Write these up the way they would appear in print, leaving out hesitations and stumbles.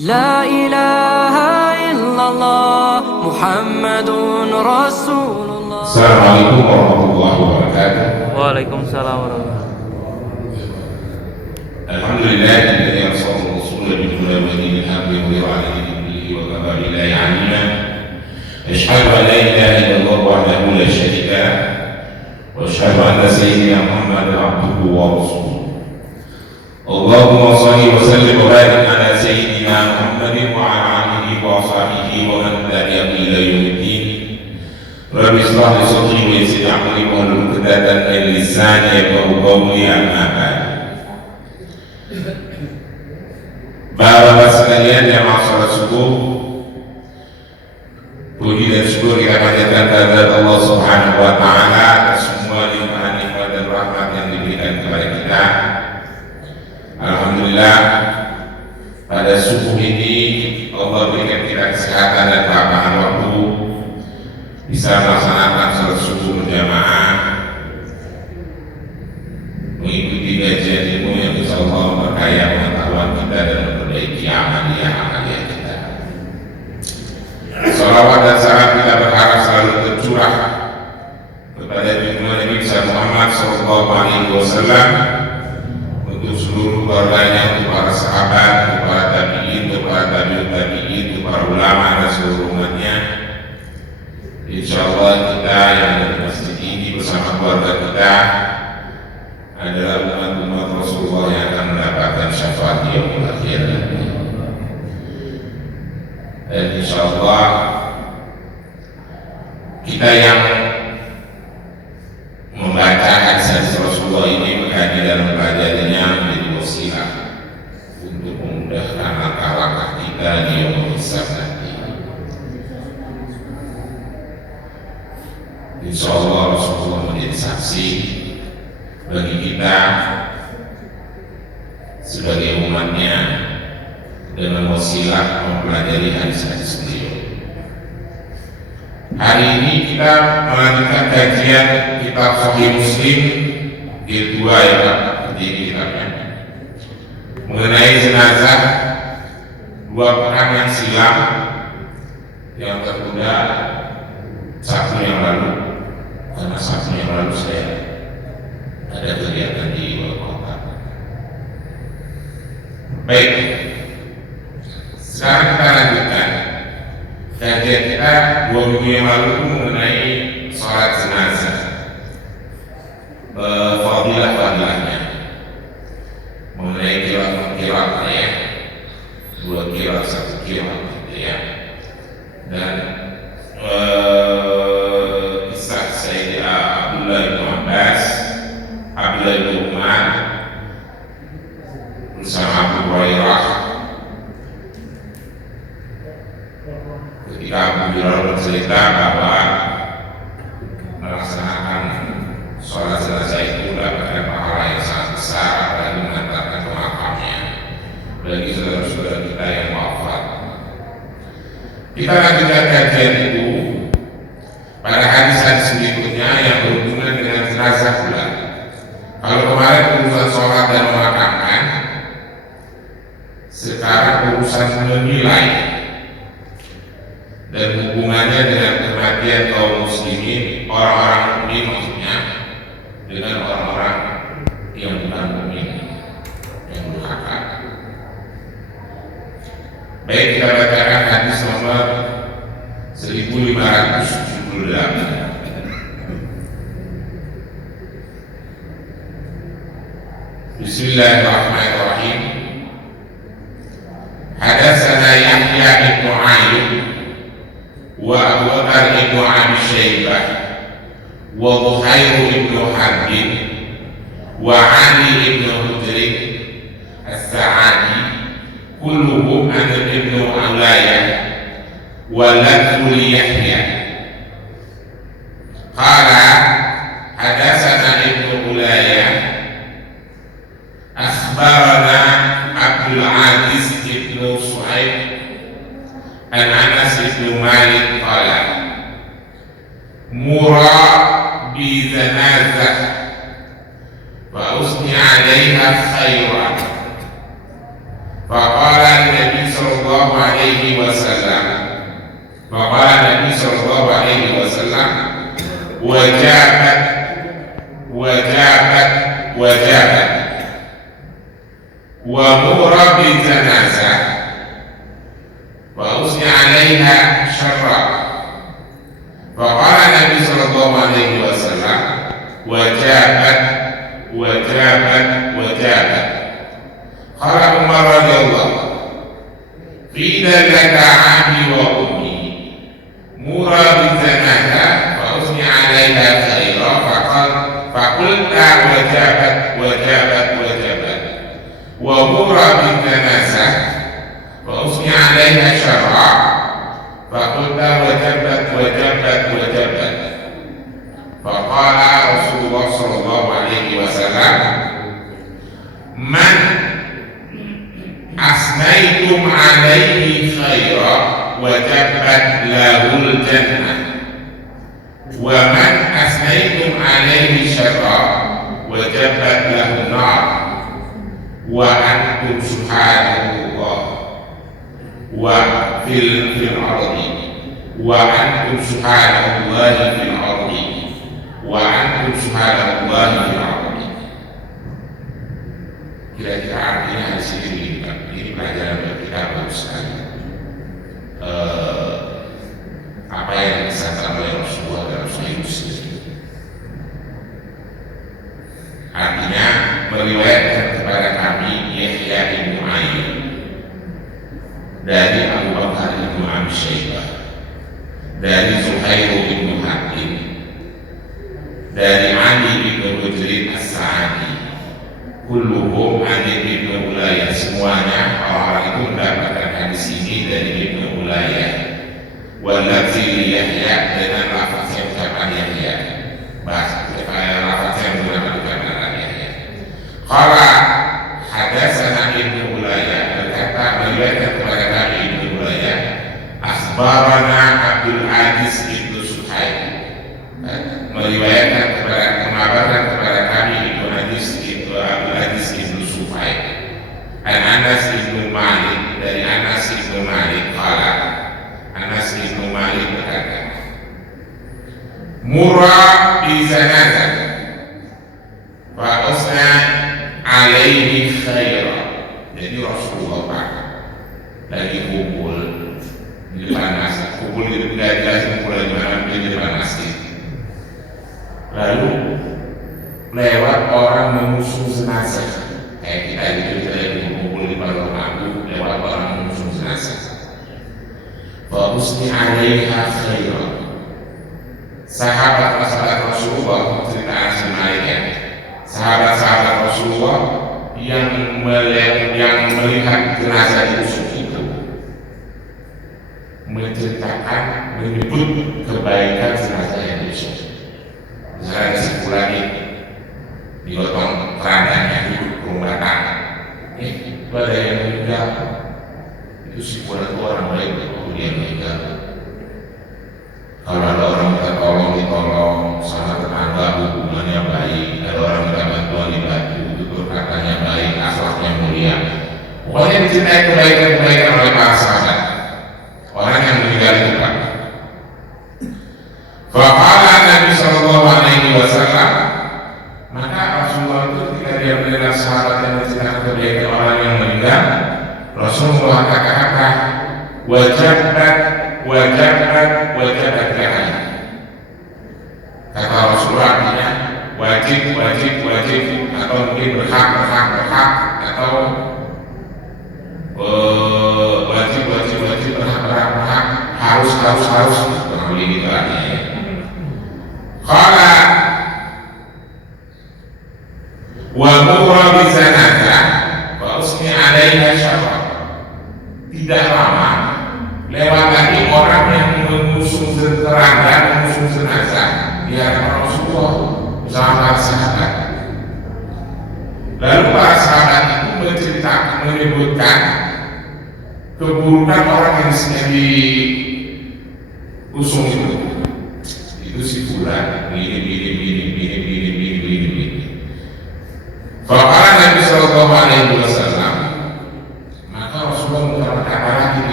لا إله إلا الله محمد رسول الله. السلام عليكم ورحمة الله وبركاته. وعليكم السلام ورحمة الله. الحمد لله الذي أرسل الرسول بالهدى ودين الحق ليظهره على دين كله وكفى بالله عليما. أشهد أن لا إله إلا الله وحده لا شريك له وأشهد أن سيدنا محمدا عبده ورسوله. اللهم صل وسلم وبارك على سيدنا محمد وعلى آله وصحبه ومن تبعهم إلى يوم الدين. رب اشرح لي صدري ويسر لي أمري واحلل عقدة من لساني يفقهوا قولي. أما بعد. Bapak-bapak sekalian yang masyarakat subuh, puji dan syukur kita panjatkan kehadirat Allah Subhanahu wa Ta'ala atas semua nikmat-nikmat dan rahmat yang diberikan kepada kita. Alhamdulillah, pada subuh ini Allah berikan kita kesehatan dan kelapangan waktu bisa melaksanakan salat subuh berjamaah, mengikuti kajian ilmu yang insya Allah memperkaya pengetahuan kita dan memperbaiki amaliyah kita. Salawat dan salam kita berharap selalu tercurah kepada junjungan Nabi Muhammad Sallallahu Alaihi Wasallam, untuk seluruh keluarganya, untuk para sahabat, untuk para tabi'in, untuk para tabi'ut tabi'in, untuk para ulama dan seluruh umatnya. Insyaallah kita yang ada di masjid ini bersama keluarga kita adalah umat-umat Rasulullah yang akan mendapatkan syafaat di yaumil akhir. Dan insyaallah kita yang membaca hadis Rasulullah ini mengkaji dan mempelajarinya menjadi wasilah untuk memudahkan langkah-langkah kita di yaumul hisab nanti. Insyaallah Rasulullah menjadi saksi bagi kita sebagai umatnya dengan wasilah mempelajari hadis-hadis beliau. Hari ini kita melanjutkan kajian kitab Sahih Muslim jilid 2 ya Pak, jadi kitabnya mengenai jenazah 2 pekan yang silam yang tertunda Sabtu yang lalu, karena Sabtu yang lalu saya ada kegiatan di luar kota. Baik, sekarang kita lanjutkan kajian kita 2 minggu yang lalu mengenai sholat jenazah, fadilah-fadilahnya, mengenai kilat-kilatnya ya, 2 kilat, 1 kilat gitu ya, dan kisah Sayyidina Abdullah bin Abbas, Abdullah bin Umar bersama Abu Hurairah ketika Abu Hurairah bercerita bahwa melaksanakan sholat jenazah itu mendapatkan pahala yang sangat besar, apalagi mengantarkan ke makamnya bagi saudara-saudara kita yang wafat. Kita lanjutkan kajian itu pada hadis-hadis berikutnya yang berhubungan dengan jenazah pula. Kalau kemarin urusan sholat dan memakamkan, sekarang urusan menilai dan hubungannya dengan kematian kaum muslimin, orang-orang mukmin maksudnya, dengan orang-orang yang bukan mukmin, yang durhaka. Baik, kita bacakan hadis nomor 1578. Bismillahirrahmanirrahim. Hadatsana Yahya bin Ayyub wa Abu Bakar bin Abi Syaibah wa Zuhair bin Harb wa Ali bin Hujr as-Sa'adi kulluhum an ibn Ulayah wa lafzu Yahya qala hadatsana ibn Ulayah akhbarana Abdul Aziz ibn Suhaib an Anas ibn Malik qala mura bi zanazah fa usni 'alaiha khairan fa qala an-nabi sallallahu alaihi wasallam. Faqala Nabi sallallahu alaihi wasallam, wajabat wajabat wajabat wa murra bil janazah wa usni 'alaiha syarra. Faqala Nabi sallallahu alaihi wasallam, wajabat wajabat wajabat. Qala Umar radhiyallahu, qila laka 'abi wa ummi murra bil janazah fa usni 'alaiha khaira faqulta wajabat wajabat wajabat wa murra bil janazah fa usni 'alaiha syarra faqulta wajabat wajabat wajabat. Faqala Rasulullah sallallahu alaihi wasallam, man asnaitum alaihi khaira wajabat lahul jannah wa man asnaitum alaihi syarra wajabat lahun nar wa antum subhanallah wa fil ardi wa antum subhanallahi fil ardi wa antum subhanallahi fil ardi. Kira-kira artinya hadis ini pelajaran bagi kita bagus sekali. Apa yang disampaikan oleh Rasulullah dalam Sahih Muslim, artinya meriwayatkan kepada kami Yahya bin Mu'ayyid dari Abu Bakar bin Abi Syaibah, dari Zuhair bin Hakim, dari Ali bin Hujrin As-Sa'adi, kulluhum an Ibnu Ulayah. Semuanya orang-orang itu mendapatkan hadis ini dari Ibnu Ulayah. Walladzi li Yahya, dengan lafaz yang ucapan Yahya, bahasa lafaz yang menggunakan ucapan Yahya. Qala hadatsana Ibnu Ulayah, berkata meriwayatkan kepada kami Ibnu Ulayah, akhbarana Abdul Aziz bin Suhaib, meriwayatkan mengabarkan kepada kami Ibnu Aziz Abdul Aziz bin Suhaib, an Anas bin Malik, dari Anas bin Malik, qala Anas bin Malik berkata, murra bi janazah fa usna alaihi khaira. Jadi Rasulullah lagi kumpul di depan masjid, kumpul di depan masjid. Lalu lewat orang mengusung jenazah, kayak kita itu lagi kumpul di depan rumahku, lewat orang mengusung jenazah. Fa usni 'alaiha khaira. Sahabat Rasulullah, cerita asli mereka, sahabat-sahabat Rasulullah yang melihat jenazah diusung itu menceritakan, menyebut kebaikan jenazah yang diusung. Misalnya si fulan ini digotong kerandanya duduk rumah tangga, pada yang meninggal itu si fulan itu orang baik, dia meninggal. Kalau ada orang minta tolong, ditolong, sama tetangga hubungannya baik, ada orang minta bantuan dibantu, tutur katanya baik, akhlaknya mulia. Pokoknya dicintai kebaikan-kebaikan oleh para sahabat orang yang meninggal itu, Pak. Faqala Nabi sallallahu alaihi wasallam, maka Rasulullah itu ketika dia mendengar sahabat yang menceritakan kebaikan orang yang meninggal, Rasulullah kata-kata wajabat wajabat wajabat kata. Kata Rasulullah artinya wajib wajib wajib, atau mungkin berhak berhak berhak, atau wajib wajib wajib, berhak berhak berhak, harus harus harus, kurang lebih gitu artinya. Qala wa murra bi janazah wa usni 'alaiha syarra. Tidak lama lewat lagi orang yang mengusung keranda, mengusung jenazah di hadapan Rasulullah bersama para sahabat. Lalu para sahabat itu menceritakan, menyebutkan keburukan orang yang diusung itu si fulan ini. Faqala Nabi sallallahu alaihi wasallam, maka Rasulullah mengatakan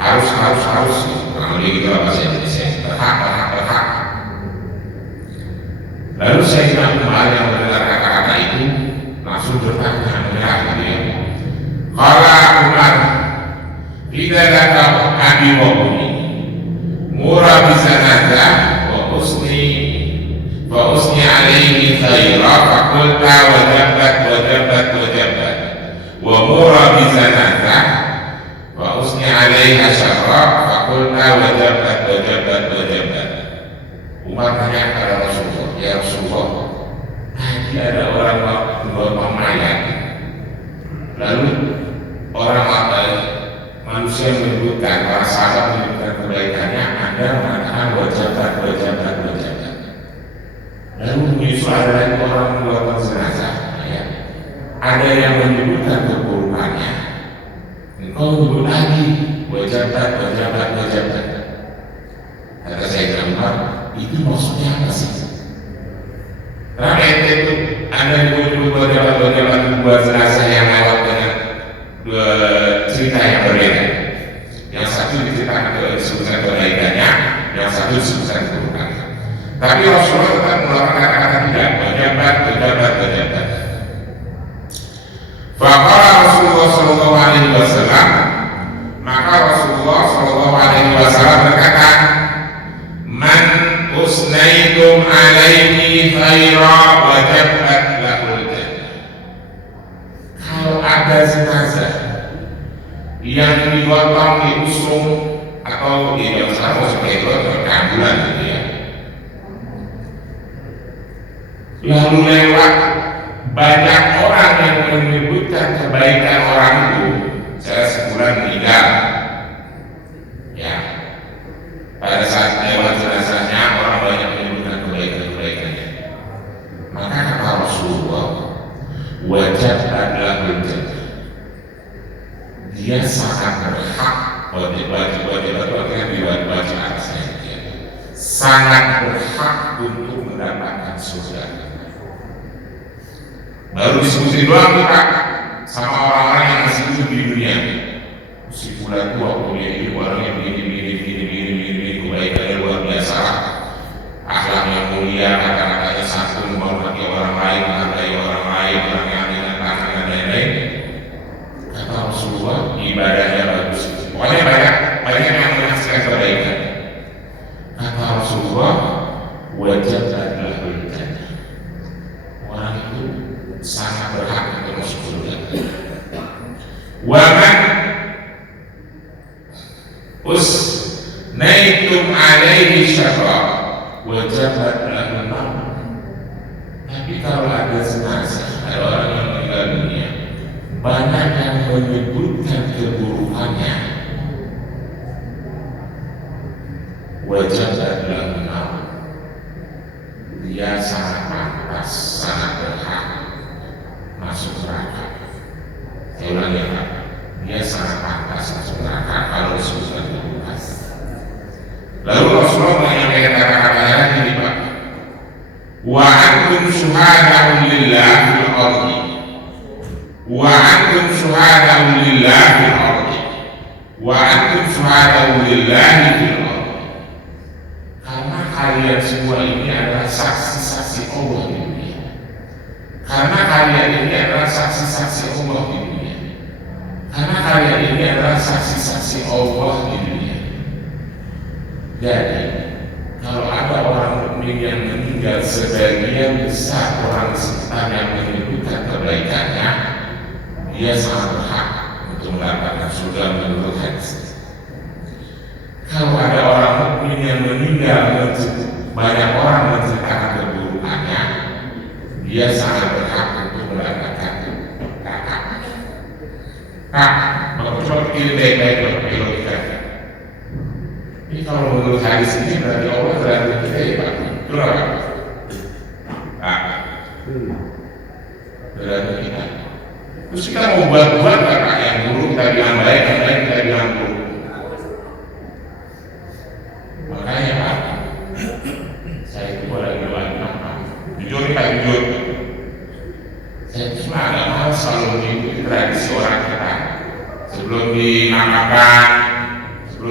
harus kurang lebih gitu lah bahasa Indonesia, berhak. Lalu Sayyidina Umar yang mendengar kata-kata itu langsung bertanya, menyerah gitu ya. Qala Umar, idza laka abi wa ummi mura bi sanazah wa usni alaihi khaira faqulta wajabat wa mura bi sanazah wa usni alaiha syarra faqulta wajabat. Umar tanya kepada Rasulullah, ya Rasulullah, tadi ada orang membawa mayat, lalu manusia menyebutkan, para sahabat menyebutkan kebaikannya, Anda mengatakan wajabat. Lalu menyusul ada lagi orang membawa jenazah, ya. Ada yang menyebutkan keburukannya, engkau menyebut lagi wajabat. Kata saya Umar, itu maksudnya apa sih? Karena itu Anda menyebut wajabat buat jenazah yang lewat dengan dua cerita yang berbeda. Yang satu disebutkan kebaikannya, yang satu disebutkan keburukannya. Tapi Rasulullah tetap mengeluarkan kata-kata tidak, wajabat. Faqala Rasulullah sallallahu alaihi wasallam, maka Rasulullah sallallahu alaihi wasallam berkata, man usnaitum alaihi khaira wajabat lahul jannah. Kalau ada jenazah yang digotong, diusung atau di dalam seperti itu berkambulan gitu ya, lalu lewat banyak orang yang menyebutkan kebaikan orang itu, saya sebulan meninggal ya, pada saat lewat jenazahnya orang banyak menyebutkan kebaikannya, maka kata Rasulullah, wajabat lahul jannah, dia sangat berhak, wajib atasnya dia sangat berhak untuk mendapatkan surga. Baru diskusi doang kita sama orang-orang yang masih hidup di dunia, si bulan tua kuliah ini orangnya begini, kebaikannya luar biasa, akhlaknya mulia, kata-katanya santun, menghormati orang lain, menghargai orang lain, orangnya dengan tangan dan lain-lain. Kata Rasulullah, ibadahnya bagus, pokoknya banyak yang menghasilkan kebaikan. Kata Rasulullah, wajabat lahul jannah, orang itu sangat berhak untuk masuk surga. Waman usnaitum alaihi syarra wajabat lahul nar. Tapi kalau ada jenazah, ada orang yang meninggal dunia, banyak yang menyebutkan keburukannya, wajabat lahul nar, dia sangat pantas, sangat berhak masuk neraka. Saya ulangi ya Pak, dia sangat pantas masuk neraka kalau disebutkan keburukan. Lalu Rasulullah menyampaikan kata-katanya lagi nih Pak, wa antum syuhada'u lillah fil ardi, wa antum syuhada'u lillah fil ardi, wa antum syuhada'u lillah fil ardi. Karena kalian semua ini adalah saksi-saksi Allah di dunia. Karena kalian ini adalah saksi-saksi Allah di dunia. Karena kalian ini adalah saksi-saksi Allah di dunia. Jadi, kalau ada orang mukmin yang meninggal, sebagian besar orang sekitar yang menyebutkan kebaikannya, dia sangat berhak untuk mendapatkan surga menurut hadis. Kalau ada orang mukmin yang meninggal, banyak orang menceritakan keburukannya, dia sangat berhak untuk mendapatkan neraka. Nah, coba pilih baik-baik logika. Ini kalau menurut hadis ini berarti Allah terhadap kita ya Pak, betul nggak? Terhadap kita. Terus kita mau buat-buat nggak? Yang buruk kita bilang baik, yang baik kita bilang buruk. Makanya Pak, saya itu boleh bilang apa? Jujur kita jujur. Saya cuma agak malas selalu mengikuti tradisi orang kita. Sebelum dimakamkan,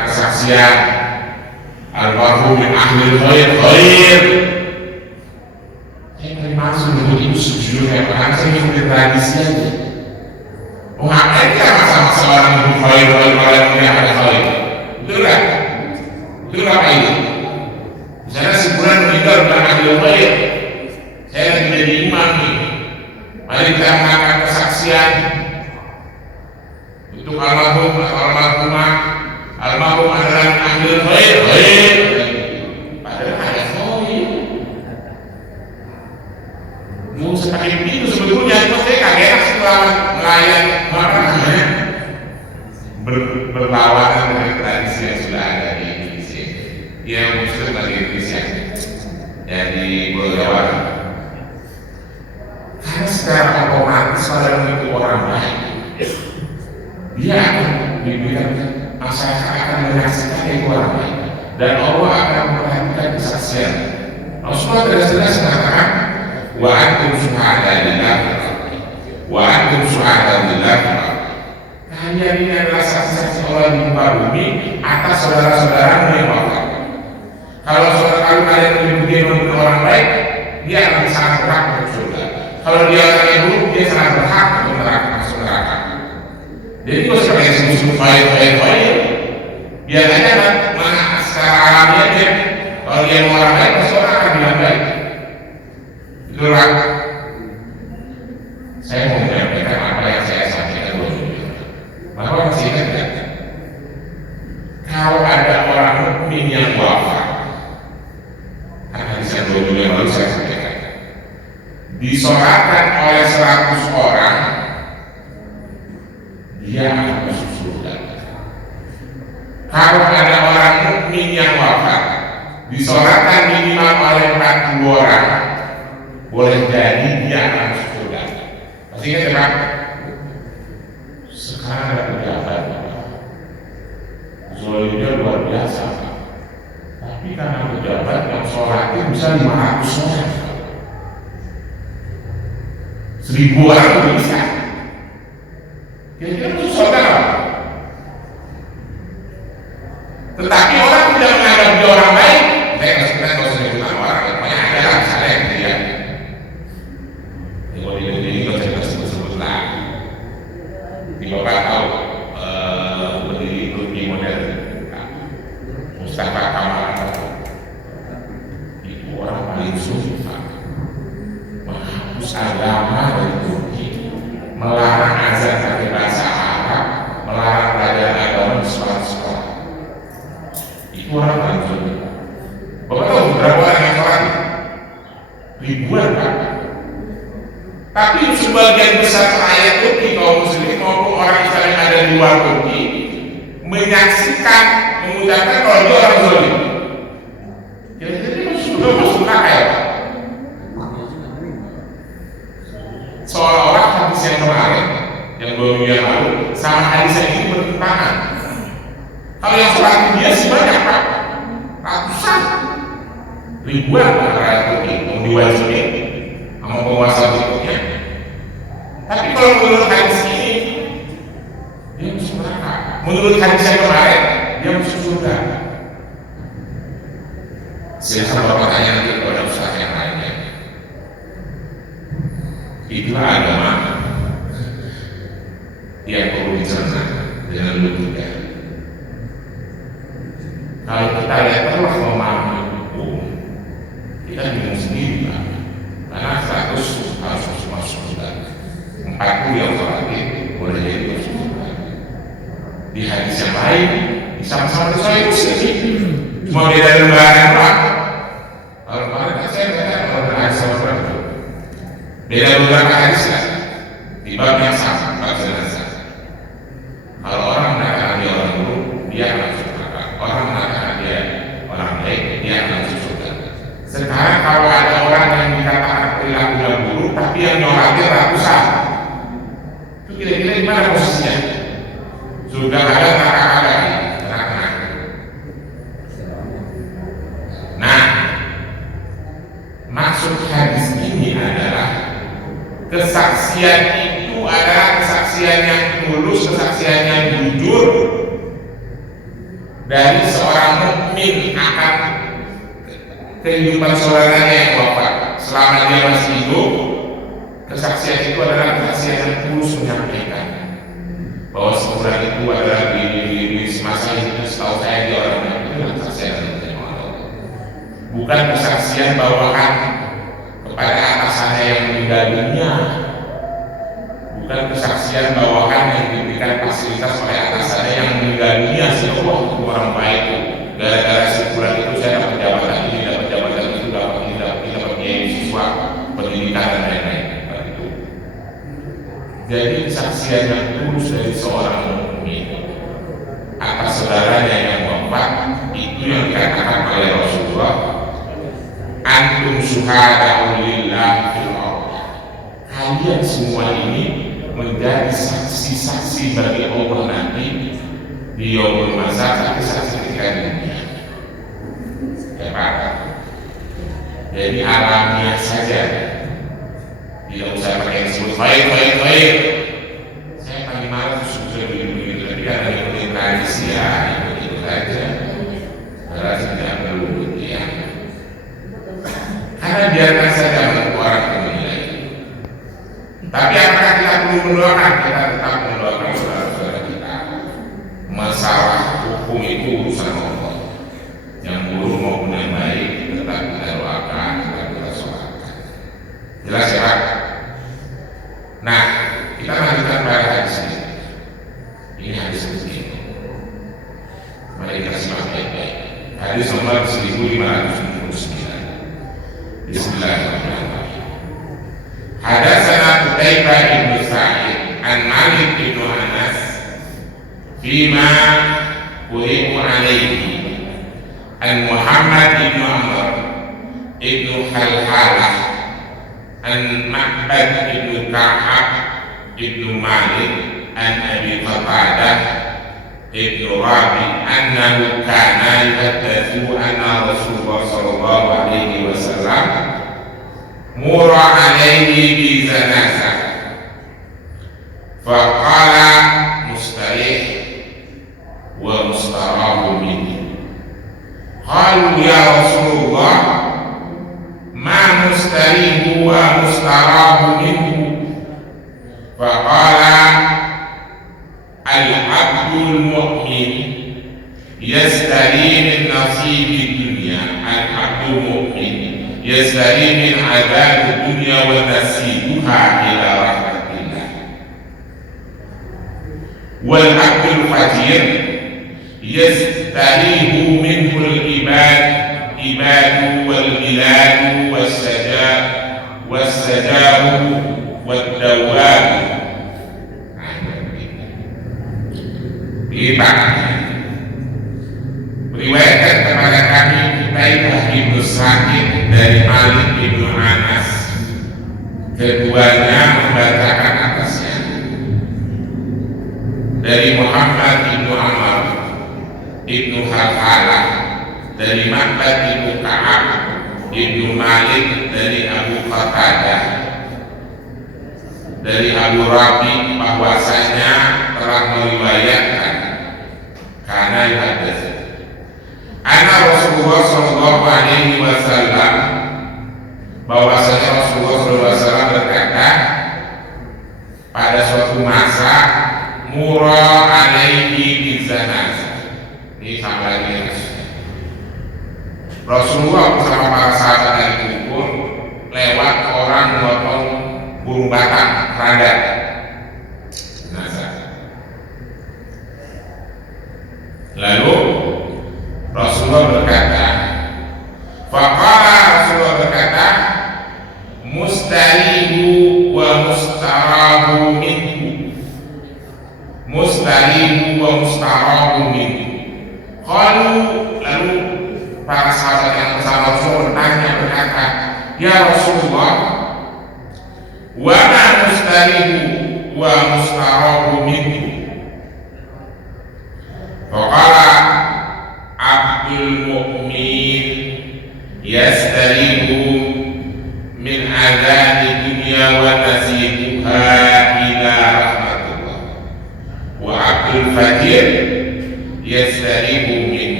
kesaksian almarhum min ahli khair. Saya nggak maksud untuk itu sejujurnya, karena saya mengikuti tradisi aja. Ngapain kita masa-masa orang itu khair orang yang ada khair? Betul nggak? Betul apa ini? Misalnya sebulan meninggal bukan ahli khair, saya lagi menjadi imam nih. Mari kita mengangkat kesaksian untuk almarhum adalah ahli khair. Padahal ada khair. Mau seperti itu sebetulnya, saya kaget setelah melayan berlawanan dengan tradisi yang sudah ada di Indonesia. Yang muslim dari Indonesia, dari Jawa. Karena secara otomatis kalau itu orang baik, dia akan diberikan masyarakat akan menyaksikan itu orang baik, dan Allah akan memperhatikan kesaksian. Rasulullah jelas-jelas mengatakan, wa antum syuhada lillah, wa antum syuhada lillah. Kalian ini adalah saksi-saksi Allah di muka bumi atas saudara-saudaramu yang wafat. Kalau saudara kalian menyebut dia orang baik, dia akan sangat berhak untuk surga. Kalau dia orang yang buruk, dia sangat berhak untuk masuk neraka. Jadi kalau sebagai musuh baik, biasanya secara alamiah dia, kalau dia mau orang baik, pasti orang akan bilang baik. Itulah saya mau menyampaikan apa yang saya sampaikan dulu. Bahwa masih ingat, kalau ada orang mukmin yang wafat, karena di sana 2 minggu yang lalu saya sampaikan, disolatkan oleh 100 orang, dia akan masuk surga. Kalau ada orang mukmin yang wafat, disolatkan minimal oleh 40 orang, boleh jadi dia akan masuk surga. Pasti ingat ya Pak? Sekarang ada pejabat, zolimnya luar biasa, tapi karena pejabat yang sholatnya bisa 500 orang, 1000 orang itu bisa. Kira-kira itu saudara. Tetapi orang tidak menganggap dia orang baik. Saya nggak sebenarnya kalau saya bilang orang, pokoknya ada lah misalnya yang dia. Kalau di negeri ini nggak saya sebut lah. Di Bapak tahu berdiri Turki modern, Mustafa Kamal itu orang paling susah menghapus agama dari Turki, melarang azan pakai bahasa Arab, melarang pelajaran agama di sekolah-sekolah. Itu orang paling susah. Bapak tahu berapa orang yang sholat? Ribuan Pak. Tapi sebagian besar rakyat Turki, kaum muslimin maupun orang Islam yang ada di luar Turki, menyaksikan, mengucapkan kalau dia orang zalim. Jadi sudah masuk neraka ya Pak. Seolah-olah hadis yang kemarin, yang 2 minggu yang lalu, sama hadis yang ini bertentangan. Kalau yang sholat dia sih banyak Pak, ratusan, ribuan rakyat Turki yang diwajibkan sama penguasa berikutnya. Tapi kalau menurut hadis ini, dia masuk neraka. Menurut hadis yang kemarin, dia masuk surga. Silahkan Bapak tanya nanti kepada ustaz yang lainnya. Itulah agama yang perlu dicerna dengan logika. Kalau kita lihat terus memahami hukum, kita bingung sendiri Pak. Karena 100 harus masuk surga, 40 yang terakhir boleh jadi masuk surga. Di hadis yang lain sama-sama sesuai Muslim, cuma beda lembaran Pak. Kalau kemarin kan saya katakan kalau hadis sama itu beda beberapa hadis kan di bab yang sama, bab jenazah. Kalau orang mengatakan dia orang buruk, dia akan masuk neraka. Orang mengatakan dia orang baik, dia akan masuk surga. Sekarang kalau ada orang yang dikatakan perilakunya buruk, tapi yang nyolatin ratusan, itu kira-kira di mana posisinya? Surga ada, neraka ada, neraka. Nah, maksud hadis ini adalah kesaksian itu adalah kesaksian yang tulus, kesaksian yang jujur, dari seorang mukmin akan kehidupan saudaranya yang wafat selama dia masih hidup. Kesaksian itu adalah kesaksian yang tulus menyampaikan bahwa seorang itu adalah di semasa hidupnya, setahu saya dia orang yang itu adalah kesaksian yang diterima Allah. Bukan kesaksian bawahan kepada atasannya yang meninggal dunia, bukan kesaksian bawahan yang diberikan fasilitas oleh atasannya yang meninggal dunia sehingga wah itu orang baik tuh, gara-gara sebulan itu saya dapat jabatan ini, dapat jabatan itu, dapat ini, dapat biaya siswa pendidikan dan lain-lain. Jadi kesaksian yang tulus dari seorang mukmin atas saudaranya yang wafat itu yang dikatakan oleh Rasulullah, antum syuhada'u lillah fil ardh. Kalian semua ini menjadi saksi-saksi bagi Allah nanti di yaumul mahsyar, saksi ketika di dunia. Hebat. Jadi alamiah saja, tidak usah pakai disebut baik. Saya paling malas sudah begitu, tapi kan ada yang tradisi ya, itu saja. Tradisi tidak perlu buktian. Karena biarkan saja orang menilai. Tapi apakah kita perlu mendoakan? Kita tetap mendoakan saudara-saudara kita. Masalah hukum itu urusan Allah. Yang buruk maupun yang baik tetap kita doakan, tetap kita sholatkan. Jelas ya Pak? Nah, kita lanjutkan pada hadis ini. Ini hadis begini. Mari kita simak baik-baik. Hadis nomor 1579. Bismillahirrahmanirrahim. Hadatsana Qutaibah bin Sa'id an Malik bin Anas fima quri'u alaihi an Muhammad bin Amr ibn Khalhalah an Ma'bad ibn Ka'ab ibn Malik an Abi Qatadah ibn Rabi annahu kana yuhaddatsu anna Rasulullah sallallahu alaihi wasallam mura alaihi bi zanazah faqala mustarih wa mustarahu minhu. Qalu ya Rasulullah ma mustarihu wa mustarahu minhu. Faqala al-abdul mu'min yastari min nasibi dunya. Al-abdul mu'min yastari min adab dunya wa nasibuha ila rahmatillah. Wal abdul fajir yastarihu minhu al-ibad wal bilad والسجاء والدواب. Riwayatkan kepada kami Qutaibah bin Sa'id dari Malik bin Anas, keduanya membacakan atasnya dari Muhammad bin Amr ibn Khalhalah, dari Ma'bad bin Ka'ab ibn Malik, dari Abu Qatadah, dari Abu Rabi bahwasanya telah meriwayatkan karena hadis anna Rasulullah sallallahu alaihi wasallam, bahwasanya Rasulullah sallallahu alaihi wasallam berkata pada suatu masa, mura alaihi bizanazah. Ini sama lagi Rasulullah bersama para sahabat yang kumpul lewat orang memotong burung batang keranda jenazah. Lalu Rasulullah berkata, faqala, Rasulullah berkata, mustarihu wa mustarahu minhu. Mustarihu wa mustarahu minhu. Lalu para sahabat yang bersama Rasul bertanya, berkata, ya Rasulullah, wa ma mustarihu wa mustarahu minhu. Faqala abdul mu'min yastarihu min adani dunya wa nasibuha ila rahmatullah, wa abdul fajir yastarihu min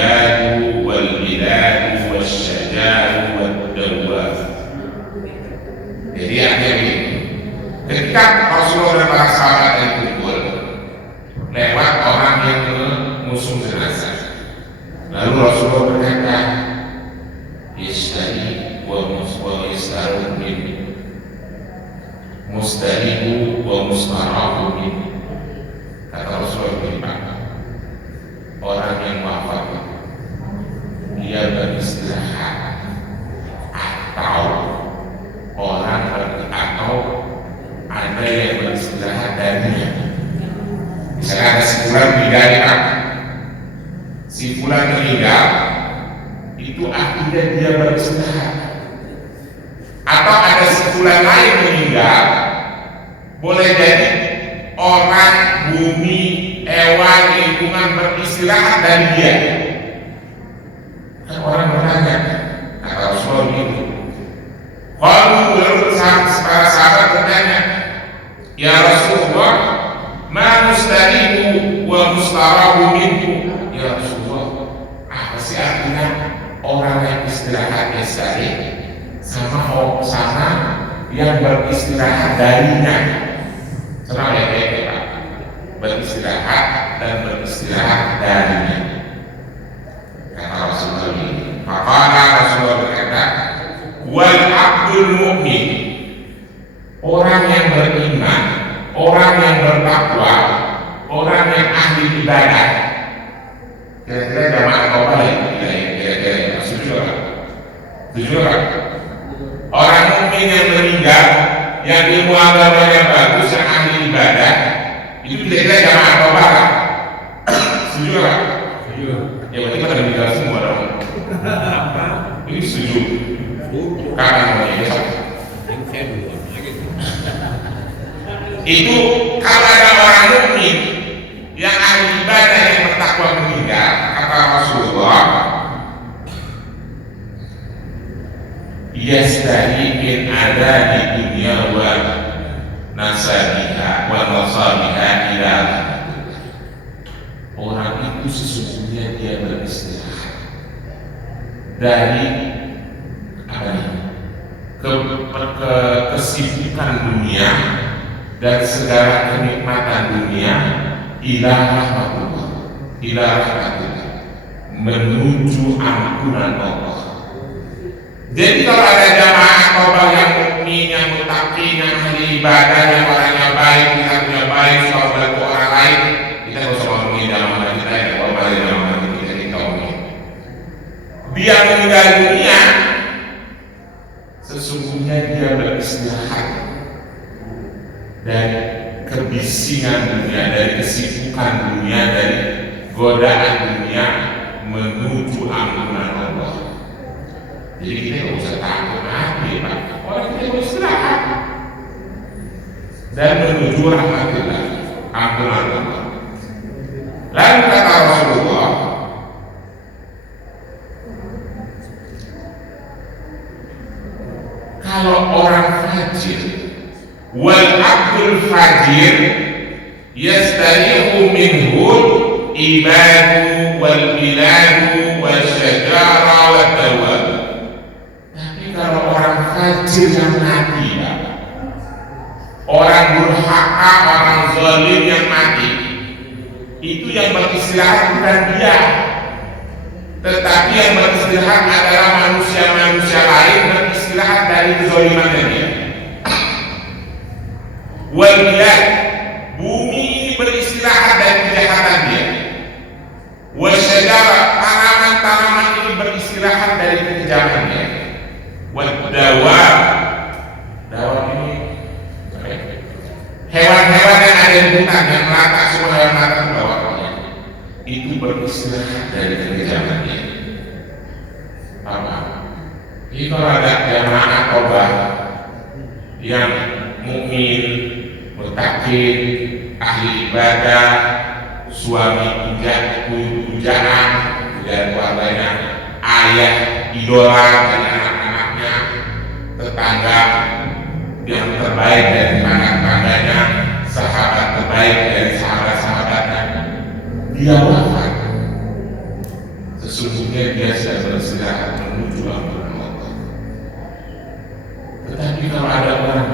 ibadu wal biladu wasyajaru wad-dawab. Jadi artinya begini, ketika Rasulullah dan para sahabat yang kumpul lewat orang yang mengusung jenazah, lalu Rasulullah berkata, Yastari wa yastaru min, mustaribu wa mustarahu min. Kata Rasulullah begini, orang yang wafat dia beristirahat atau ada yang beristirahat darinya. Misalnya ada si fulan meninggal, si fulan meninggal, itu artinya dia beristirahat. Atau ada si fulan lain meninggal, boleh jadi orang, bumi, hewan, lingkungan beristirahat dari dia. Kan orang bertanya, kata Rasulullah begitu. Kalau lalu para sahabat bertanya, ya Rasulullah, ma mustaribu wa mustarahu minhu. Ya Rasulullah, apa sih artinya orang yang istirahat yastari sama yang beristirahat darinya? Senang ya Pak? Beristirahat dan beristirahat darinya. Kata Rasulullah ini, maka Rasulullah berkata, wal abdul mu'min, orang yang beriman, orang yang bertakwa, orang yang ahli ibadah. Kira-kira jamaah kau balik, kira-kira setuju kan? Setuju kan? Orang mukmin yang meninggal, yang ilmu agamanya bagus, yang ahli ibadah, itu kira-kira jamaah kau balik. Setuju kan? Setuju. Ya berarti kita meninggal semua dong. Ini setuju. Karena itu kalau ada orang mukmin yang ahli ibadah yang bertakwa meninggal, kata Rasulullah, yastari min ada di dunia wa nasabiha wa nasabiha ila. Orang itu sesungguhnya dia beristirahat dari kesibukan dunia dan segala kenikmatan dunia ila rahmatullah, menuju ampunan Allah. Jadi kalau ada jamaah tobat yang mukmin, yang muttaqin, yang ahli ibadah, yang orangnya baik, niatnya baik, selalu bantu orang lain, kita nggak usah ngomongin jamaah kita ya, kalau balik jamaah kita ngomongin. Dia meninggal dunia, sesungguhnya dia beristirahat dari kebisingan dunia, dari kesibukan dunia, dari godaan dunia, menuju ampunan Allah. Jadi kita nggak usah takut mati, Pak. Orang kita beristirahat dan menuju rahmatillah, ampunan Allah. Lalu kata Rasulullah, kalau orang fajir, wal abdul fajir yastarihu minhu ibadu wal biladu wal syajara wal dawab. Tapi kalau orang fajir yang mati, orang durhaka, orang zalim yang mati, itu yang beristirahat bukan dia, tetapi yang beristirahat adalah manusia-manusia lain beristirahat dari kezalimannya dia. Wal bilad, bumi beristirahat dari kejahatan dia. Wal syajara, tanaman-tanaman ini beristirahat dari kekejaman dia. Wal dawab, dawab ini hewan-hewan yang ada di hutan, yang melata, semua hewan melata di bawahnya, itu beristirahat dari kekejaman dia. Apa? Jadi kalau ada jamaah tobat yang mukmin, muttaqin, ahli ibadah, suami pujaan dan keluarganya, ayah idola dari anak-anaknya, tetangga yang terbaik dari anak-tangganya, sahabat terbaik dari sahabat-sahabatnya, dia wafat.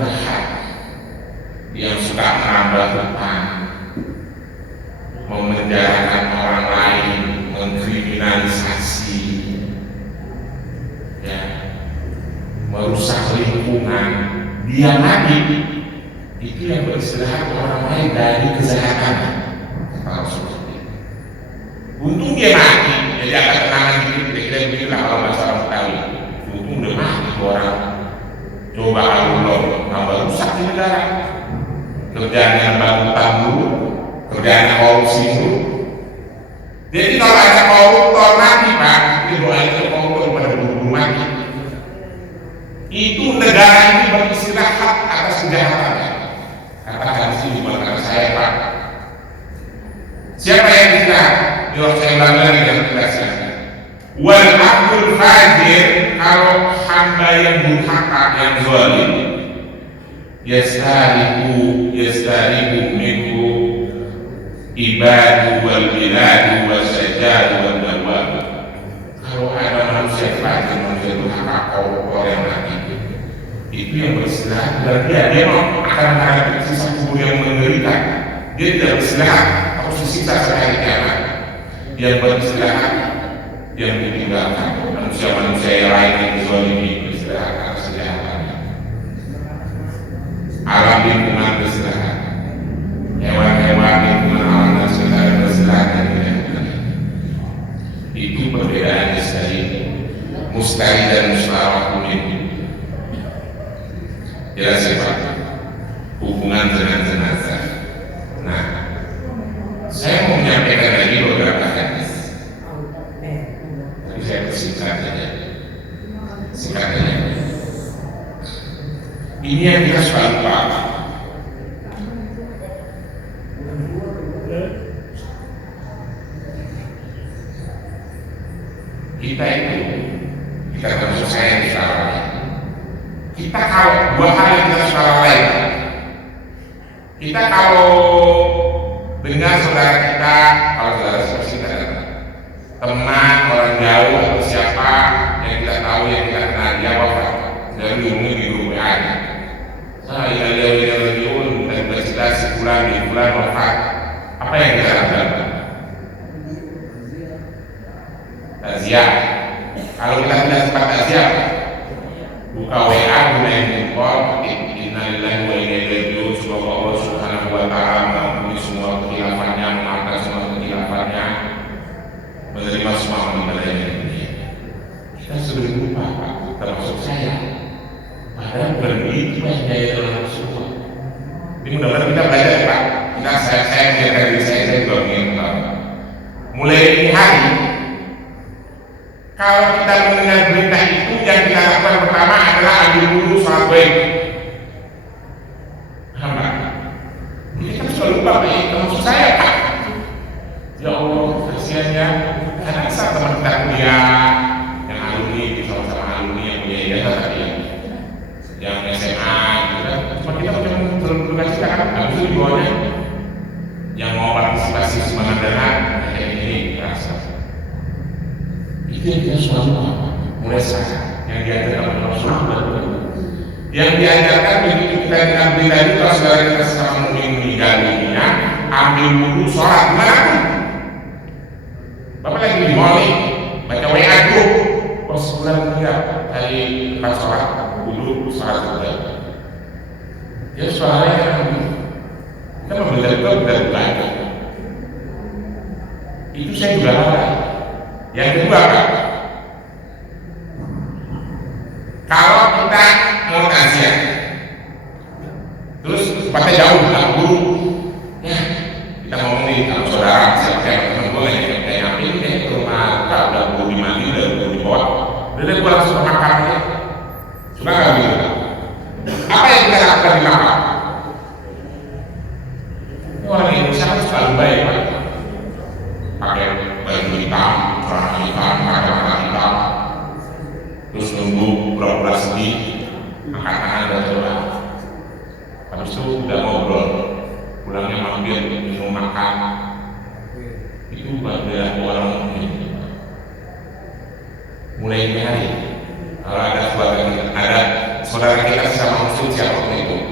jahat, yang suka menambah hutang, memenjarakan orang lain, mengkriminalisasi, ya, merusak lingkungan, dia mati. Itu yang beristirahat orang lain dari kejahatannya, kata Rasulullah. Untung dia mati, jadi agak tenangan dikit, kira-kira begitulah kalau masalah Betawi. Untung udah mati orang. Coba Allah nambah rusak di negara. Kerjaan yang bangun tamu, kerjaan korupsi itu. Jadi kalau ada koruptor mati, Pak, itu doa itu koruptor pada buru-buru mati. Itu negara ini beristirahat atas kejahatannya. Katakan sini bukan saya, Pak. Siapa yang istirahat? Yang saya ulang lagi dalam penjelasan. Wal abdul fajir, kalau hamba yang durhaka, yang zalim, yastaribu minhu ibadu wal biladu wal sajadu wal dawab. Kalau ada manusia fajir, manusia durhaka, koruptor yang mati, itu yang beristirahat, dan dia akan menghadapi sisa kubur yang mengerikan. Dia tidak beristirahat, harus disiksa sampai kiamat. Yang beristirahat, yang ditinggalkan manusia-manusia yang lain yang dizalimi, beristirahat atas kejahatannya. Alam lingkungan beristirahat, hewan-hewan lingkungan alam dan sekitar beristirahat dari kejahatannya. Itu perbedaan mustahil dan musyawarah ini. Jelas ya Pak, hubungan dengan jenazah. Nah, saya mau menyampaikan lagi beberapa hadis, tapi saya persingkat saja. Ini yang kita suka lupa. Kita termasuk saya di salah. Kita kalau dua hal yang kita suka lain. Kita kalau dengar saudara kita, kalau saudara seperti kita teman orang jauh atau siapa yang kita tahu, yang kita kenal, dia wafat, dari dihubungi di grup WA. Saya lihat dan bercerita sebulan di bulan wafat. Apa yang kita lakukan? Takziah. Kalau kita tidak sempat takziah, buka WA, gunain handphone, innalillahi wa inna ilaihi raji'un. Semoga Allah Subhanahu wa ta'ala mengampuni semua kekhilaafannya, memaafkan semua kekhilaafannya, menerima semua ibadahnya. Kita sudah lupa, Pak, termasuk saya. Padahal bukan begitu yang daya dalam Rasulullah. Ini mudah-mudahan kita belajar, Pak. Saya menjaga diri saya juga mengingat. Mulai ini hari, kalau kita mendengar berita itu, yang kita lakukan pertama adalah ambil wudhu, sholat baik. Hamba, ini kan selalu lupa, Pak, termasuk saya, Pak. Ya Allah, kasihannya, karena bisa teman kita kuliah, yang alumni, sama-sama alumni yang punya ijazah tadi, yang SMA, gitu kan. Cuma kita punya berduka cita kan, habis itu bawahnya, yang mau partisipasi semangat dana, kayak ini, rasa. Itu yang kita selalu mulai saya yang diajarkan oleh Rasulullah. Yang diajarkan begitu kita diambil tadi, kalau saudara kita sama meninggal dunia, ambil wudhu, sholat, gimana pun. Bapak lagi di mall, baca WA dulu, pas sebulan meninggal, kali pas sholat, wudhu, sholat juga. Ya soalnya kita membeli itu dari baik. Itu saya juga lalai. Yang kedua, Pak, kalau kita mau takziah, terus tempatnya jauh, nggak buru, ya kita ngomong nih, kalau saudara, siapa teman gue yang ambil deh ke rumah, kita udah buru di mandi, udah buru di bawah, udah gue langsung ke makam aja, suka nggak gitu? Apa yang kita lakukan di makam? Orang Indonesia kan selalu baik, Pak, pakai baju hitam, celana hitam, kacamata hitam, terus nunggu pura-pura sedih, angkat tangan dan doa. Habis itu udah ngobrol, pulangnya mampir minum makan. Itu pada orang mukmin. Mulai ini hari, kalau ada saudara kita sama muslim siapapun itu,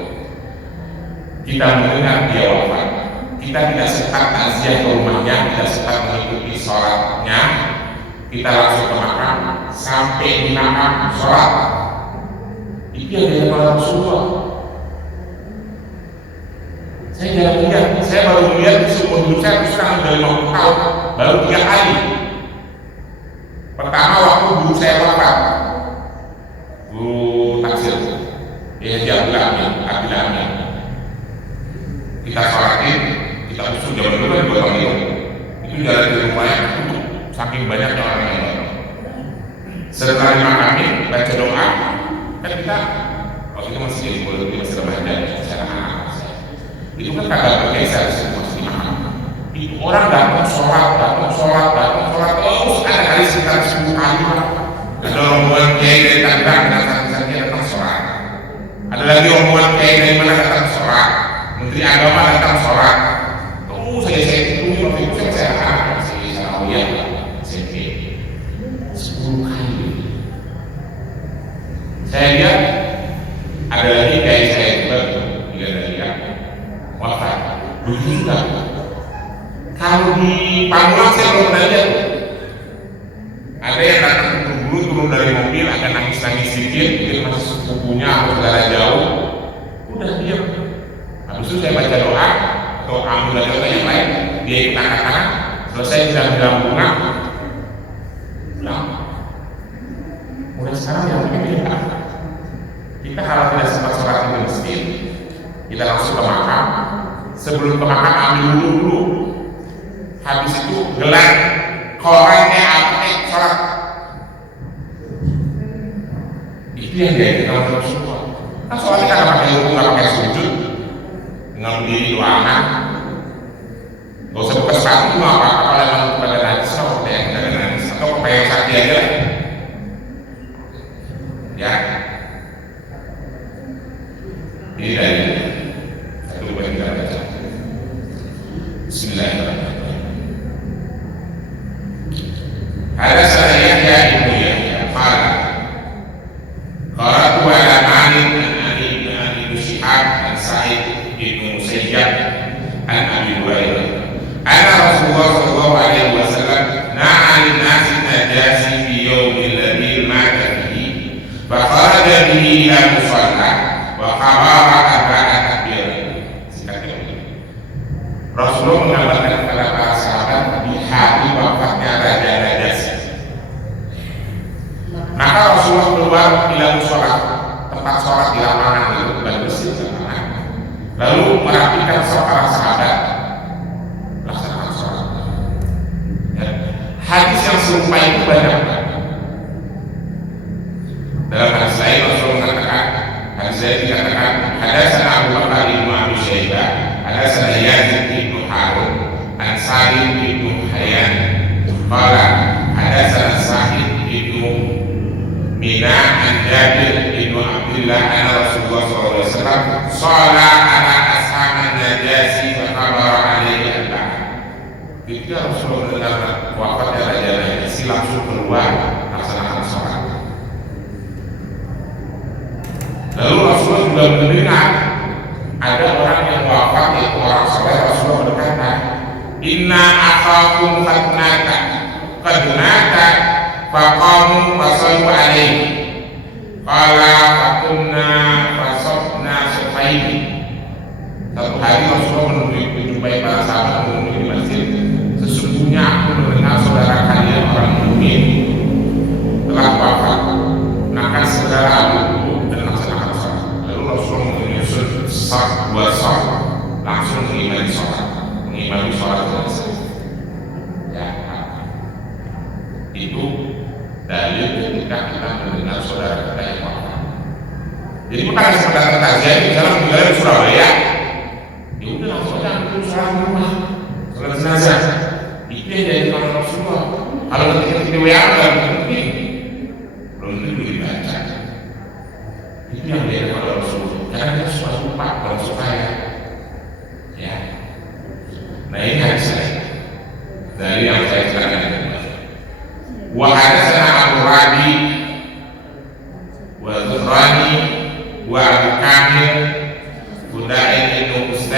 kita mendengar dia wafat, kita tidak sempat takziah ke rumahnya, tidak sempat mengikuti sholatnya, kita langsung ke makam, sampai di makam sholat. Itu yang dilakukan Rasulullah. Saya jarang lihat, saya baru lihat di seumur hidup saya sekarang udah 50 tahun, baru 3 kali. Pertama waktu guru saya wafat, guru tafsir, dia Abdullah. Kita sholatin, kita usul jam dulu kan 2 tahun itu jalan di rumahnya tutup, saking banyaknya orang yang datang. Setelah dimakami, baca doa, kan kita waktu itu masih jadi murid, masih remaja, secara anak. Itu kan kagak bergeser masih dimakam. Itu orang datang sholat terus ada kali sekitar 10 kali. Ada rombongan kiai dari Tangerang dan sakit-sakitnya datang sholat. Ada lagi rombongan kiai dari mana datang sholat. Menteri Agama datang sholat. Terus saya tunggu waktu itu saya masih Sarawiyah SMP 10 kali. Saya lihat ada lagi kiai saya juga wafat. Begitu juga. Kalau di Pamulang saya belum pernah lihat. Ada yang datang dulu turun dari mobil, agak nangis-nangis sedikit, mungkin masih sepupunya atau saudara jauh. Udah diam. Habis itu saya baca doa atau ambil doa yang lain, dia ikut angkat tangan, selesai bilang bunga. Pulang. Mulai sekarang yang begini kita kalau tidak sempat sholat di masjid, kita langsung ke makam. Sebelum ke makam ambil wudhu dulu. Habis itu gelar korannya sholat. Itu yang dia kenal Rasulullah. Kan soalnya kan pakai wudhu, nggak pakai sujud, tinggal berdiri doangan. Gak usah buka sepatu nggak apa-apa kalau emang pada najis atau pakai yang tidak najis atau pakai yang sakti aja. Ya. Ini dari satu buat kita baca. Bismillahirrahmanirrahim. Ada saya Yahya ibnu Yahya qala qara'tu ala Malik an Abi Syihab an Sa'id ibnu Musayyab an Abi Hurairah anna Rasulullah sallallahu alaihi wasallam na'a lin-nasi najasi fi yawmil ladzi mata fihi fa kharaja bihi ila musalla wa qabara arba'a takbir. Rasulullah mengabarkan kepada para sahabat di hari wafatnya Raja Najasyi. Maka Rasulullah keluar ila musalla, tempat sholat di lapangan itu, bukan masjid, lapangan. Lalu merapikan para sahabat melaksanakan sholat. Ya. Hadis yang serupa itu banyak. Dalam hadis lain Rasulullah mengatakan, hadis lain dikatakan, hadatsana Abu Bakar bin Abi Syaibah, hadatsana Yazid bin Harun, an Salim bin Hayyan, qala hadatsana Sa'id bin Mina an Jabir bin Abdullah anna Rasulullah sallallahu alaihi wasallam shalla ala ashaban Najasyi fa khabara alaihi arba'ah. Ketika Rasulullah mendengar wafatnya Raja Najasyi langsung keluar melaksanakan sholat. Lalu Rasulullah juga mendengar ada orang yang wafat, yaitu orang soleh. Rasulullah berkata, inna akhakum qad nata faqamu fasallu alaihi qala faqumna fasofna sufaini. Satu hari Rasulullah menjumpai para sahabat menunggu di masjid. Sesungguhnya aku mendengar saudara kalian orang mukmin telah wafat, maka segera aku dan laksanakan sholat. Lalu Rasulullah menyusun dua sholat, langsung mengimani sholat selesai. Ya, itu dalil ketika kita mendengar saudara kita yang wafat. Jadi bukan sekedar takziah di dalam tinggal di Surabaya, ya udah langsung aja ambil sholat di rumah, sholat jenazah. Itu yang jadi kalau Rasulullah. Kalau ketika di WA nggak mungkin, belum tentu dibaca. Itu yang dia kalau Rasulullah. Karena kita suka lupa kalau suka ya. Nah ini hadis saya dari yang saya ceritakan. Wa hadatsana Abu Rabi wa Zurrani wa Abu Kamil Budain ibnu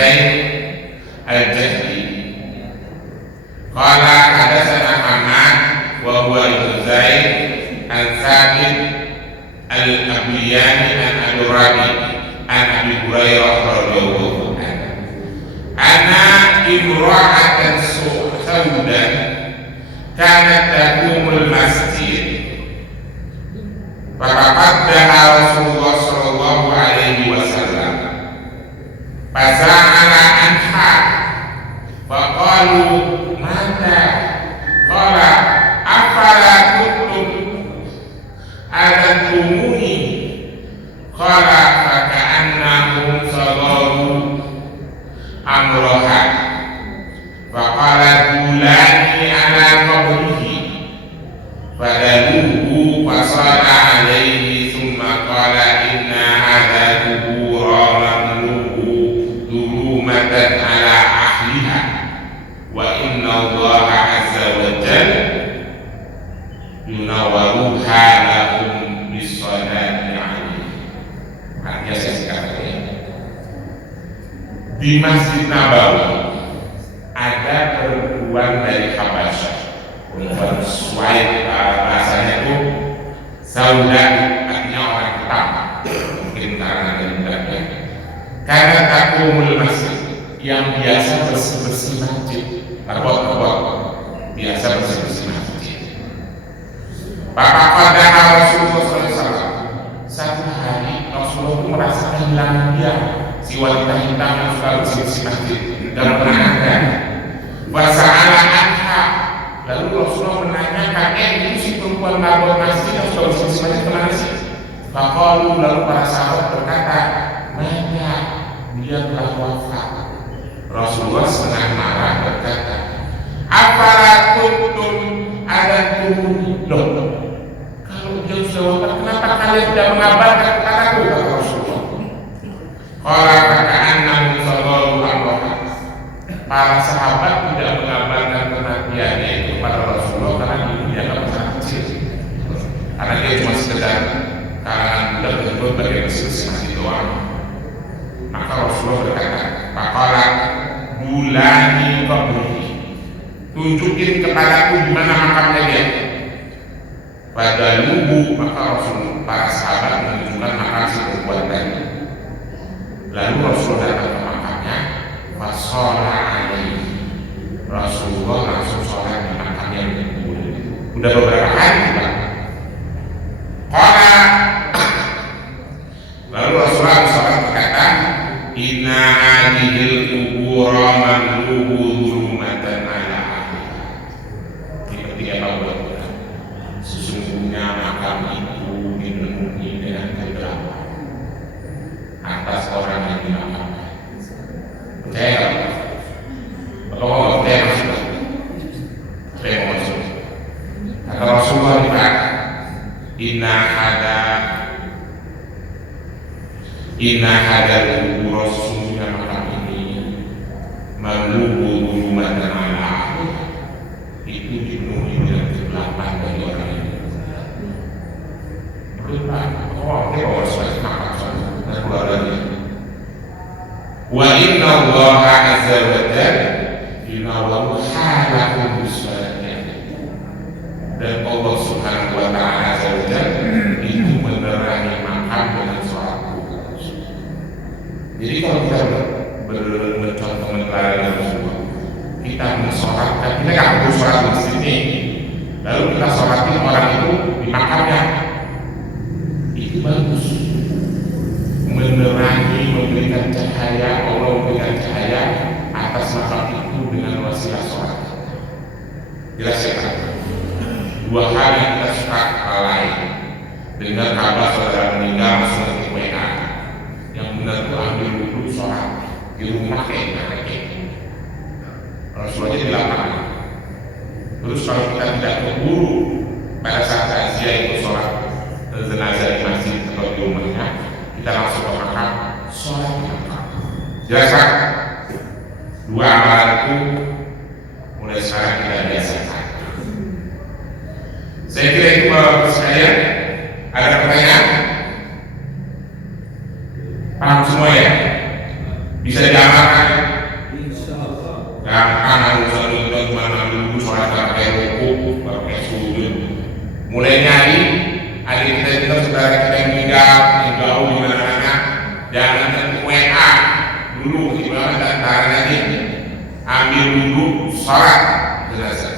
lailatan kanat taqumul masjid faqaddaha Rasulullah sallallahu alaihi wasallam fasa'ala anha faqalu mata qala afala kuntum adantumuni qala faka'annahum sadaru amroha faqala dulani ala qabrihi fadaluhu fasala alaihi thumma qala inna hadha kubura mamluhu dhulumatan ala ahliha wa inna allaha azza wa jalla yunawwaruha lahum bis-salati alaihi. Artinya saya sekarang ya, di Masjid Nabawi ada perempuan dari Habasyah, perempuan Suwaid, bahasanya itu Sauda, artinya orang hitam, mungkin karena dari budaknya. Karena takumul masjid, yang biasa bersih-bersih masjid, terbot-terbot, biasa bersih-bersih masjid. Bapak pada Rasulullah SAW, satu hari Rasulullah itu merasa kehilangan dia, si wanita hitam yang suka bersih-bersih masjid dan menanyakan wasa'ala anha, lalu Rasulullah menanyakan itu si perempuan mabuk masjid yang suka bersih-bersih masjid kemana sih? Faqalu, lalu para sahabat berkata, mana dia telah wafat. Rasulullah setengah marah berkata, apala kuntum adantumuni, loh kalau dia sudah wafat kenapa kalian tidak mengabarkan kepadaku, kata Rasulullah. Qala faka'annahum sadaru amroha, para sahabat tidak mengabarkan kematiannya itu kepada Rasulullah karena dia sangat kecil, karena dia cuma sekedar kalangan budak tersebut bagian bersih masih doang. Maka Rasulullah berkata, faqala dulani qabrihi, tunjukin kepadaku di mana makamnya dia. Pada lubu, maka Rasul, para sahabat menunjukkan makam si perempuan tadi. Lalu Rasulullah datang ke makamnya, fasola alaihi, Rasulullah langsung sholat di makamnya. Udah beberapa hari juga. Lalu Rasulullah sholat berkata, inna hadhil kubura mamluhu dhulumatan ala ahliha. Tiga tahun. Sesungguhnya makam itu dipenuhi dengan kegelapan atas orang yang dimakamkan. Percaya nggak? Kalau nggak percaya masuk. Saya mau masuk. Kata Rasulullah berkata, inna hada kubur, sesungguhnya makam ini mamluhu dhulumatan ala ahliha, itu dipenuhi dengan kegelapan bagi orang ini. Dia bawa sesuatu makan dan keluar lagi. Wa inna allaha azza wa jalla yunawwaru halakum bis-salati, dan Allah subhanahu wa ta'ala azza wa jalla itu menerangi makam dengan sholat. Jadi kalau kita bercontoh menerangi semua, kita mensolatkan, kita nggak perlu sholat di sini, lalu kita sholatin orang itu di makamnya, itu bagus, menerangi, memberikan cahaya. Allah memberikan cahaya atas makam itu dengan wasilah sholat. Jelas ya kan? Dua hal yang kita suka lalai. Dengar kabar saudara meninggal masuk ke WA, yang benar itu ambil wudhu sholat di rumah kayak Rasulullah di lapangan. Terus kalau kita tidak keburu pada saat takziah itu sholat jenazah di masjid atau di rumahnya, kita langsung ke makam, sholat di makam. Jelas kan? Dua amalan itu mulai sekarang kita biasakan. Saya kira itu Bapak sekalian. Ada pertanyaan? Paham semua ya? Bisa diamalkan? Gampang, harus cuma dulu sholat pakai ruku, pakai sujud. Mulai nyari adik kita, saudara kita yang meninggal, yang jauh di mana-mana, jangan WA dulu, gimana dan nanti ambil dulu sholat jenazah.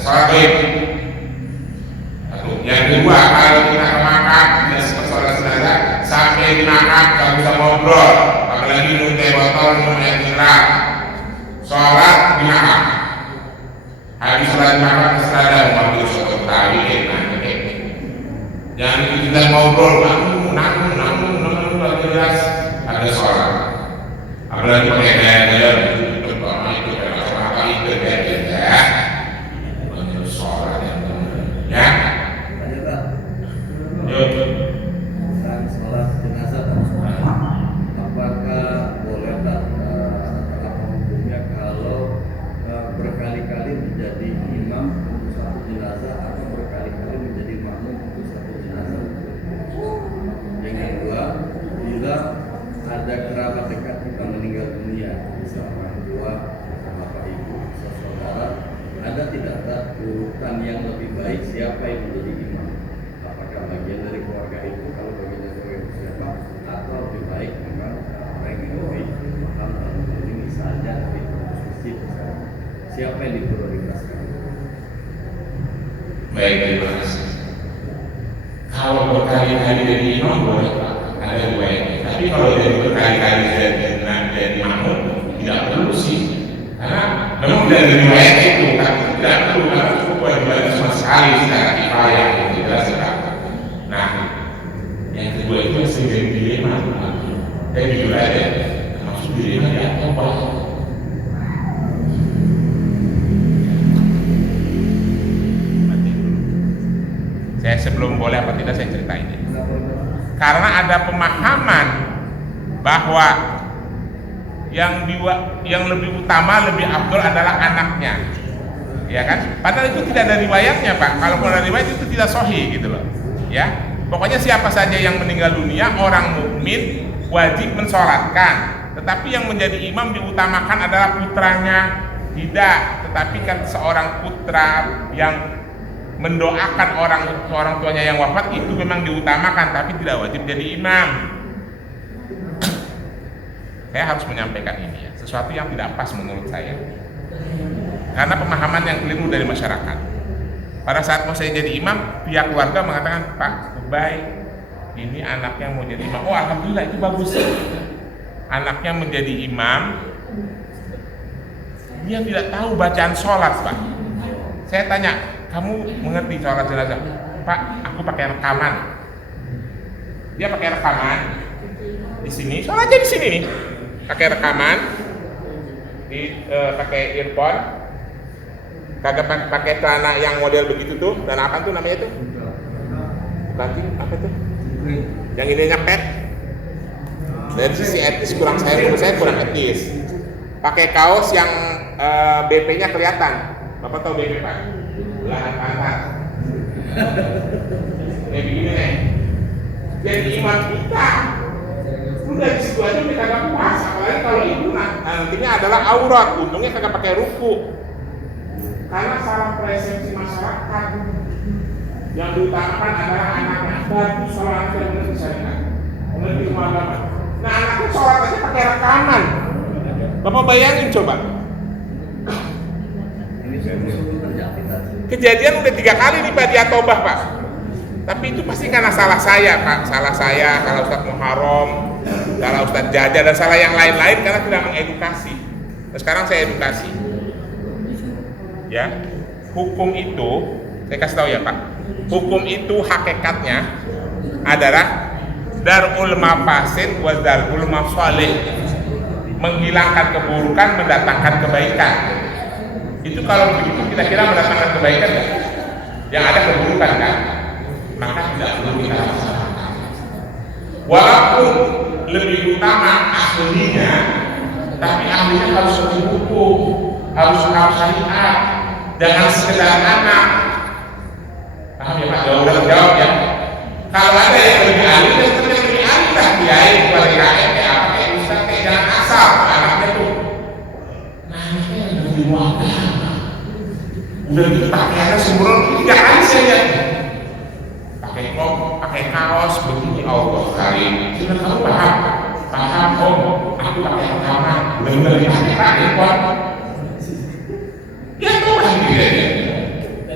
sholat goib. Yang kedua, kalau kita makan tidak sempat sholat jenazah, sampai dimakan gak bisa ngobrol, apalagi minum teh botol, minum air mineral, sholat dimakan. Habis sholat dimakan terserah mau ambil soto tawi, jangan kita ngobrol, namun gak jelas ada sholat. Apalagi pakai gaya-gaya itu apa itu gaya menurut sholat yang benar, ya. Tentang sholat jenazah dan sholat, apakah boleh tak apa hukumnya kalau berkali-kali menjadi imam untuk satu jenazah atau berkali-kali menjadi makmum untuk satu jenazah? Yang kedua, bila ada kerabat dekat kita meninggal dunia, bisa orang tua, bisa bapak ibu, bisa saudara, ada tidak urutan yang lebih baik siapa yang menjadi imam? Apakah bagian dari keluarga itu, kalau bagian dari keluarga itu siapa, atau lebih baik memang orang yang lebih paham dalam ini misalnya dari pengurus masjid misalnya, siapa yang diprioritaskan? Baik, terima kasih. Kalau berkali-kali jadi imam boleh Pak, ada riwayatnya. Tapi kalau jadi berkali-kali jadi makmum tidak perlu sih, karena memang tidak ada riwayat itu, tapi tidak perlu karena cukup kewajiban cuma sekali secara kifayah yang dijelaskan. Nah, yang kedua itu yang sering jadi dilema, kayak jujur aja, maksud dilema ya apa? Saya sebelum boleh apa tidak saya ceritain ya. Karena ada pemahaman bahwa yang lebih utama, lebih afdol adalah anaknya, ya kan? Padahal itu tidak ada riwayatnya Pak. Kalau ada riwayat itu tidak sahih gitu loh, ya. Pokoknya siapa saja yang meninggal dunia orang mukmin wajib mensolatkan. Tetapi yang menjadi imam diutamakan adalah putranya, tidak. Tetapi kan seorang putra yang mendoakan orang tuanya yang wafat itu memang diutamakan, tapi tidak wajib jadi imam. Saya harus menyampaikan ini ya, sesuatu yang tidak pas menurut saya, karena pemahaman yang keliru dari masyarakat. Pada saat mau saya jadi imam, pihak keluarga mengatakan, Pak, baik, ini anaknya mau jadi imam. Oh alhamdulillah, itu bagus. Anaknya menjadi imam, dia tidak tahu bacaan sholat Pak. Saya tanya, kamu mengerti sholat jenazah? Pak, aku pakai rekaman. Dia pakai rekaman di sini, sholatnya di sini nih, pakai rekaman, pakai earphone, kagak pakai celana yang model begitu tuh, dan apa tuh namanya tuh? Bukan apa tuh? Yang ininya pet. Dari sisi etis kurang, menurut saya kurang etis. Pakai kaos yang BP-nya kelihatan. Bapak tahu BP Pak? Belahan pantat. Kayak begini nih. Jadi imam kita udah di situ aja kita kagak puas, apalagi kalau itu nantinya adalah aurat, untungnya kagak pakai ruku. Karena salah persepsi masyarakat, yang diutamakan adalah anaknya. Bagus kalau anaknya benar syariat, mengerti ilmu agama. Nah anaknya sholat aja pakai rekaman. Bapak bayangin coba. Kejadian udah 3 kali nih Pak dia tobah Pak. Tapi itu pasti karena salah saya Pak, salah saya, salah Ustadz Muharram, salah Ustadz Jaja dan salah yang lain-lain karena tidak mengedukasi. Nah, sekarang saya edukasi. Ya, hukum itu saya kasih tahu ya Pak. Hukum itu hakikatnya adalah darul mafasid wa darul masalih. Menghilangkan keburukan, mendatangkan kebaikan. Itu kalau begitu kira-kira mendatangkan kebaikan ya? Yang ada keburukan kan? Maka tidak perlu kita laksanakan. Walaupun lebih utama ahlinya, tapi ahlinya harus hukum, harus syariat, jangan sekedar anak. Paham ya Pak? Udah terjawab ya. Kalau ada yang lebih ahli, dan lebih ahli lah kiai, kepada KM, apa kayak Ustaz, kayak jangan asal anaknya tuh. Nah anaknya yang lebih agama. Udah gitu pakaiannya sembrono, 3 kali saya lihat. Pakai kaos begini, Allah karim. Sudah kamu paham om, aku pakai rekaman, bener dipakai kok. Ya tuh lah dia.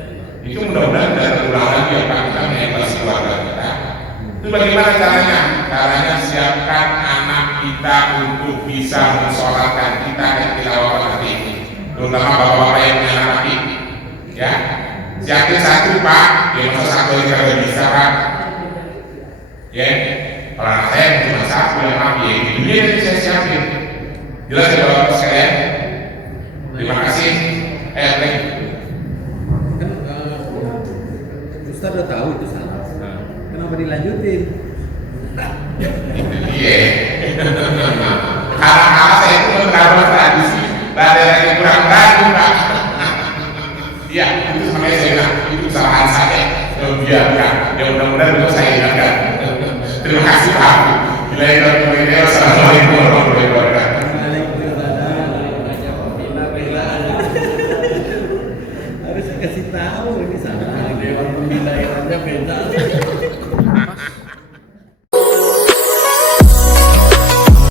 bagaimana caranya? Caranya siapkan anak kita untuk bisa mensolatkan kita dan tilawah nanti, terutama bapak-bapak yang punya anak ini. Ya, siapin satu Pak, ya masa satu aja kalau bisa Pak. Ya, kalau anak saya cuma satu yang rapi, ya gitu ya saya siapin. Jelas ya bapak sekalian. Terima kasih. Thank you. Ustaz udah tahu itu salah. Kenapa dilanjutin? Itu dia. Karena saya itu mengamalkan tradisi